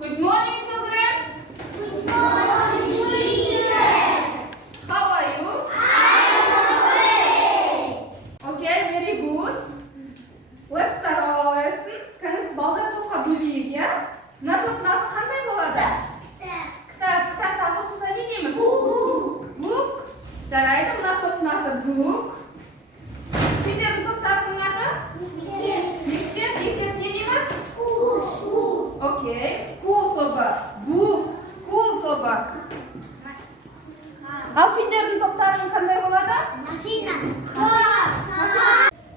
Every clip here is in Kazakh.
Good morning, children. Good morning, teacher. How are you? I'm okay. Okay, very good. Let's start our lesson. Кәні балдар топқа бөлейік, я? Мына топтың аты қандай болады? Кітап ағылшынша не дейміз? Book. Жарайды, мына топтың аты book. Сендердің топтарының аты? Мектеп не дейміз? Окей, school тобы. Book, school тобы. Ал сендердің топтарың қандай болады? Машина.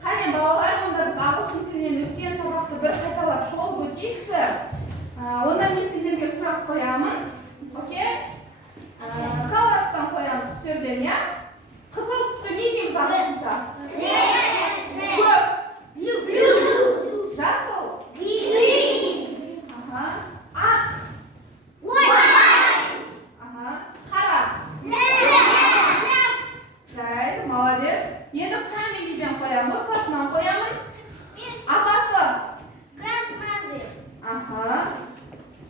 Қане балалар, онда біз ағылшын тілінен өткен сабақты бір қайталап шолып өтейікші. Онда мен сендерге сұрақ қоямын. Окей? Колорастан қоямын түстерден, я? Қызыл түсті не дейміз ағылшынша? Көк. Жасыл. Ақ. Қара. Жарайды, молодец. Енді фамилиден қоямын, отбасынан қоямын. Апасы.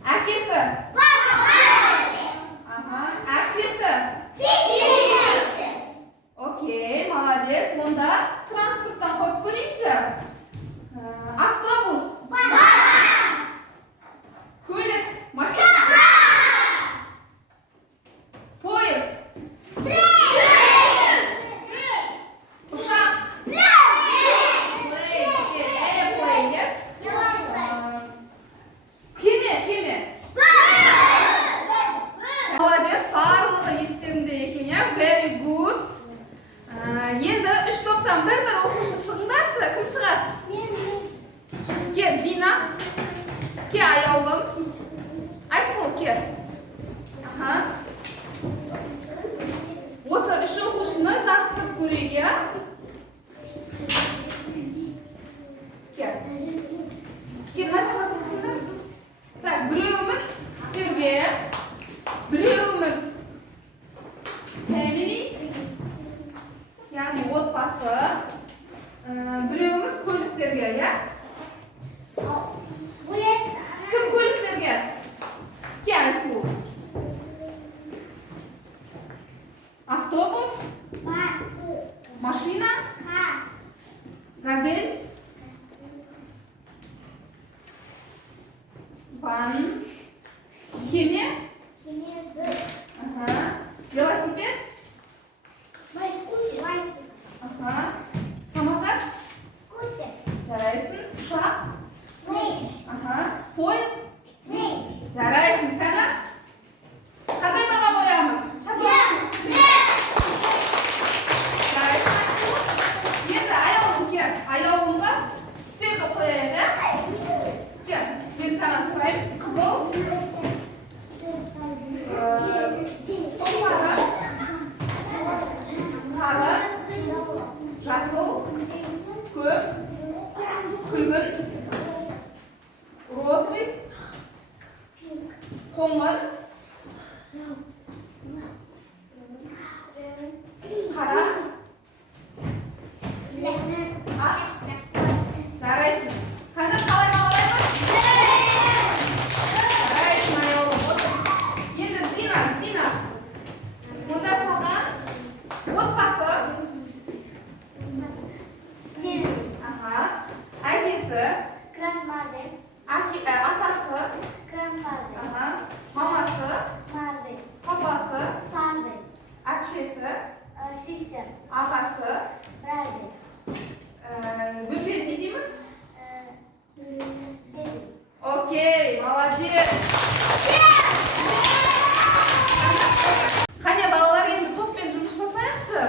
Әкесі. Әпшесі. Окей, молодец. Онда транспорттан қойып көрейікші. Автобус. Көлік. Машина. Поезд. Ұшақ. Airplane, yes? Кеме. Молодец, барлығы естерінде екен, я? Very good. Енді үш топтан бір оқушы шығыңдаршы. Кім шығады? Кел, Зина. Кел, аяулым. Айсұлу, кел. Осы үш оқушыны жарыстырып көрейік, я? Кел. Кел, мына жаққа тұрыңдар. Так, біреуіміз үстерге, біреуіміз family, яғни отбасы, біреуіміз көліктерге, я? Кім көліктерге? Кел, Айсұлу. Автобус, машина, газель, ван, кеме, велосипед, самокат, жарайсың, ұшақ, поезд, жарайсың, қана. Қандай баға қоямыз? Енді аяулымға түстерді қояйық, ә? Мен саған сұрайым. Қызыл, топары, сары, жасыл, көк, күлгін, розовый, қоңыр, қара, ақ. Жарайсың. Қандай қалай бағалаймыз? Жарайсың, аяулым. Енді Зина. Онда саған отбасы, әжесі, атасы, мамасы, папасы, әпшесі, ағасы, бөпе не дейміз? Окей, молодец. Қане балалар, енді топпен жұмыс жасайықшы.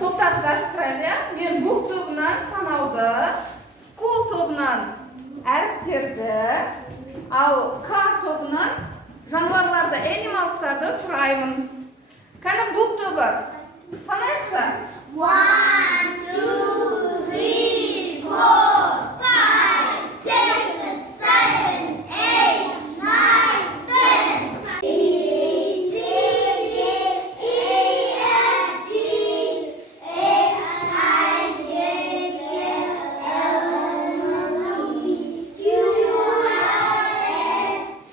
Топтарды жарыстырайық, я? Мен book тобынан санауды, school тобынан әріптерді, ал car тобынан жануарларды, animals'тарды сұраймын. Қане book тобы? Санайықшы. 1, 2, 3, 4, 5, 6, 7, 8, 9, 10. A, C, D, E, F, G, H, I, J, K, L, M, N, O, P, Q, R, S,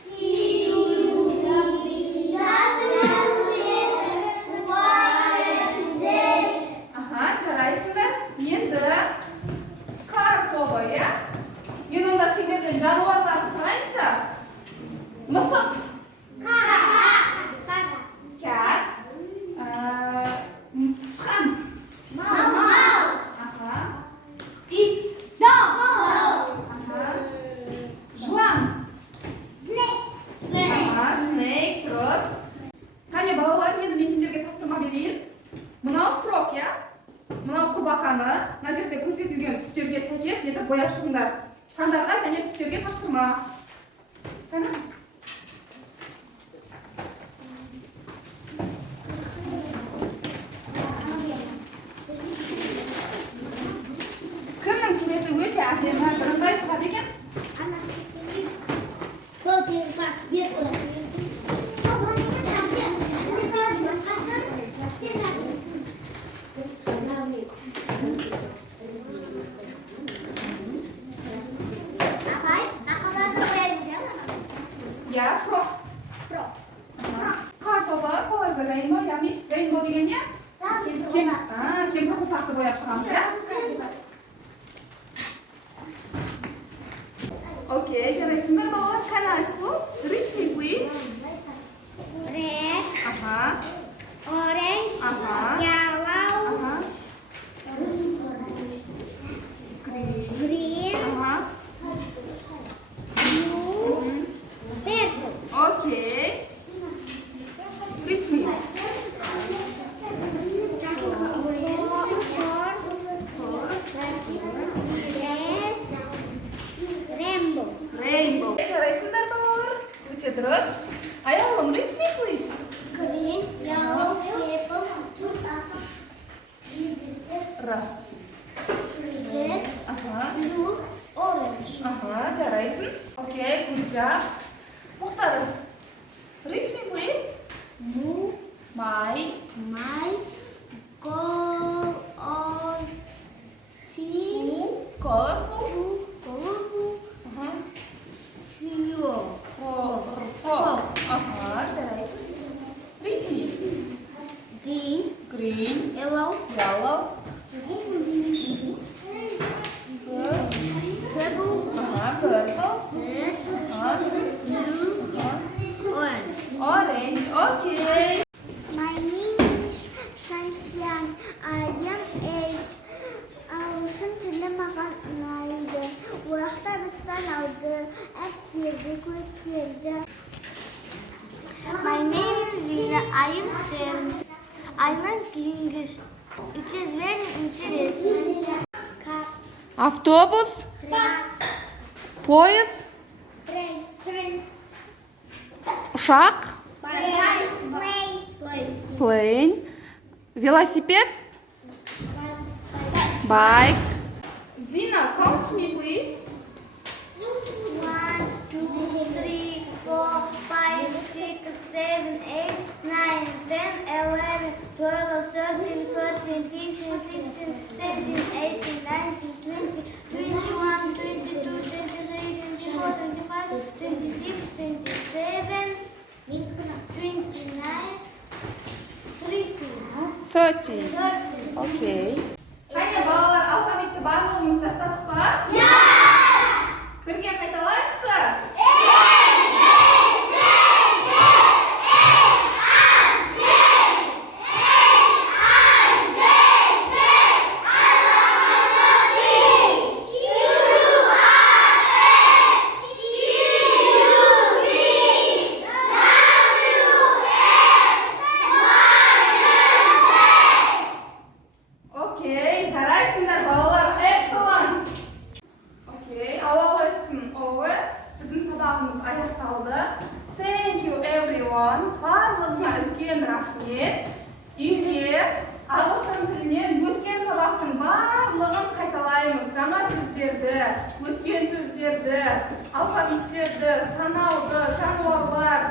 етіп бояп шығыңдар. Сандарға және түстерге тапсырма. Қана? Кімнің суреті өте әдемі, бірыңғай шығады екен? Я, фрог. Қар тобы, колорды рейнбоу, яғни рейнбоу деген не? Кемпір ұсақты бояп шығамыз, иә? Окей, жарайсыңдар балалар. Can I school? Read me, please. Red, Аха, orange, Ага. yellow, аха. Green. green, Аха. blue, purple. Окей. Read me. Rainbow. Rainbow. Жарайсыңдар балалар. Өте дұрыс. Аяулым, read me, please. Green, yellow, purple, Р. red, Аха. blue, orange. Аха, жарайсың. Окей, good job. Мұхтар, read me, please. My. My goal on Colorful. colorful Аха. fuel. Frog. Аха, жарайсың. Read me. Green, Green. yellow, Yellow. purple, Аха, purple. red, Аха. blue, Аха. orange. Orange. Окей. My name is Shamsian. I am 8. Ағылшын тілі маған ұнайды. Орақта бастан алды, әптерді көтерді. My name is Zina. I am 7. I like English. It is very interesting. Автобус. Поезд. Train. Ұшақ. Plane. Plane. Велосипед. Bike. Zina, count me, please. 1, 2, 3, 4, 5, 6, 7, 8, 9, 10, 11, 12, 13, 14, 15, 16, 17, 18, 19, 20, 21, 22, 23, 24, 25, 26, 27, 29, 30. 30. Окей. Қане балалар, алфавитті барлығымыз жаттадық па? Бірге қайталайықшы. Окей, жарайсыңдар балалар. Excellent. Окей, our lesson over. Біздің сабағымыз аяқталды. Thank you everyone. Барлығына үлкен рахмет. Үйге ағылшын тілінен өткен сабақтың барлығын қайталаймыз. Жаңа сөздерді, өткен сөздерді, алфавиттерді, санауды, жануарлар,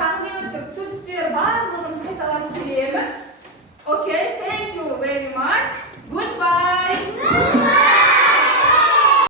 тағы өттік түстер барлығын қайталап келеміз. Okay, thank you very much. Goodbye.